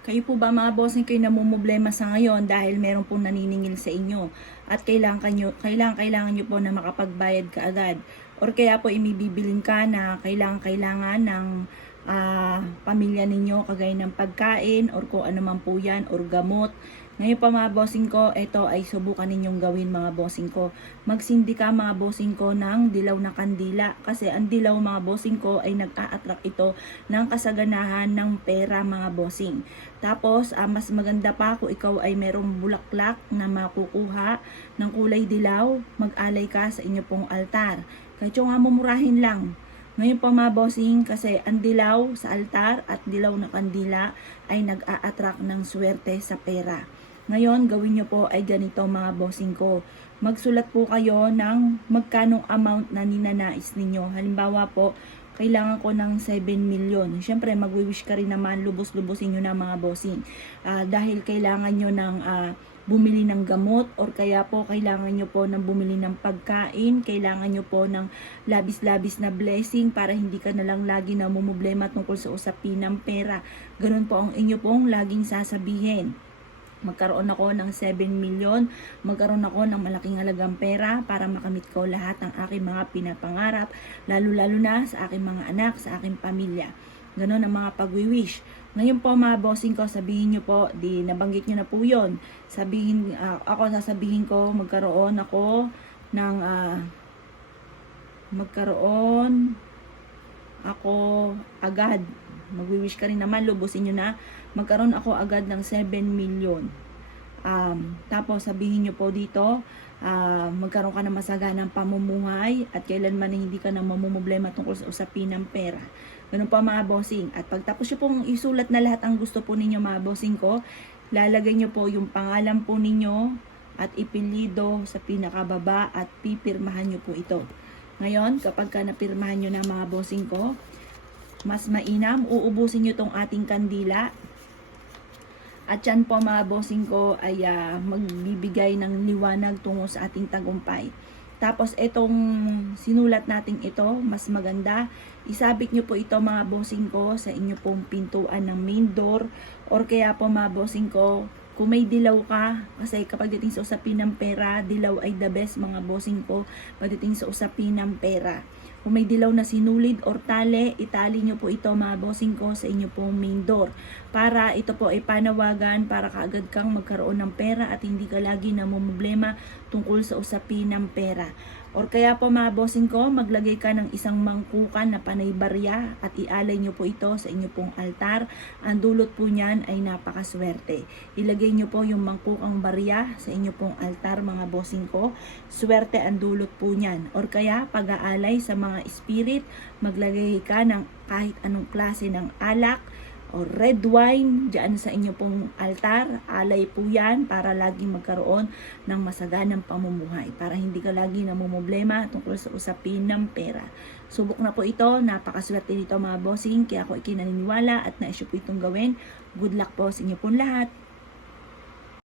Kayo po ba mga bossing kayo namumblema sa ngayon dahil meron pong naniningil sa inyo at kailangan nyo po na makapagbayad kaagad or kaya po imibibilin ka na kailangan ng pamilya ninyo kagaya ng pagkain or kung ano man po yan or gamot. Ngayon pa mga bossing ko, ito ay subukan ninyong gawin mga bossing ko. Magsindi ka mga bossing ko ng dilaw na kandila kasi ang dilaw mga bossing ko ay nag-a-attract ito ng kasaganahan ng pera mga bossing. Tapos, mas maganda pa kung ikaw ay merong bulaklak na makukuha ng kulay dilaw, mag-alay ka sa inyo pong altar. Kahit yung nga mumurahin lang. Ngayon pa mga bossing, kasi ang dilaw sa altar at dilaw na kandila ay nag-a-attract ng swerte sa pera. Ngayon, gawin nyo po ay ganito mga bossing ko. Magsulat po kayo ng magkanong amount na ninanais ninyo. Halimbawa po, kailangan ko ng 7 million. Siyempre, magwi-wish ka rin naman, lubos-lubosin nyo na mga bossing. Dahil kailangan nyo ng bumili ng gamot or kaya po kailangan nyo po ng bumili ng pagkain, kailangan nyo po ng labis-labis na blessing para hindi ka na lang lagi na mumblema tungkol sa usapin ng pera. Ganun po ang inyo pong laging sasabihin. Magkaroon ako ng 7 million, magkaroon ako ng malaking halagang pera para makamit ko lahat ng aking mga pinapangarap, lalo-lalo na sa aking mga anak, sa aking pamilya. Ganon ang mga pag-wish. Ngayon po mga bossing ko, sabihin nyo po, di nabanggit nyo na po yun. Sasabihin ko, magkaroon ako ng, agad. Magwi-wish ka rin naman, lubusin nyo na. Magkaroon ako agad ng 7 million. Tapos sabihin nyo po dito, magkaroon ka ng masaganang pamumuhay at kailanman hindi ka na mamumblema tungkol sa usapin ng pera. Ganun pa mga bossing. At pagtapos nyo pong isulat na lahat ang gusto po ninyo mga bossing ko, lalagay nyo po yung pangalan po ninyo at ipilido sa pinakababa at pipirmahan nyo po ito. Ngayon, kapag ka napirmahan nyo na mga bossing ko, mas mainam, uubusin nyo tong ating kandila. At yan po mga bossing ko ay magbibigay ng liwanag tungo sa ating tagumpay. Tapos itong sinulat natin ito, mas maganda, isabit nyo po ito mga bossing ko sa inyo pong pintuan ng main door or kaya po mga bossing ko, kung may dilaw ka, kasi kapag dating sa usapin ng pera, dilaw ay the best mga bossing ko pagdating sa usapin ng pera. Kung may dilaw na sinulid or tali, itali nyo po ito mga bossing ko sa inyo pong main door. Para ito po ay panawagan para kaagad kang magkaroon ng pera at hindi ka lagi namumblema tungkol sa usapin ng pera. Or kaya po mga bossing ko, maglagay ka ng isang mangkukan na panay barya at ialay nyo po ito sa inyo pong altar. Ang dulot po niyan ay napakaswerte. Ilagay nyo po yung mangkukang barya sa inyo pong altar mga bossing ko. Swerte ang dulot po niyan. Or kaya pag-aalay sa mga spirit, maglagay ka ng kahit anong klase ng alak o red wine dyan sa inyo pong altar. Alay po yan para lagi magkaroon ng masaganang pamumuhay, para hindi ka lagi namumblema tungkol sa usapin ng pera. Subok na po ito, napakaswerte nito mga bossing, kaya ako ikinaniniwala at naisyo po itong gawin. Good luck po sa inyo pong lahat.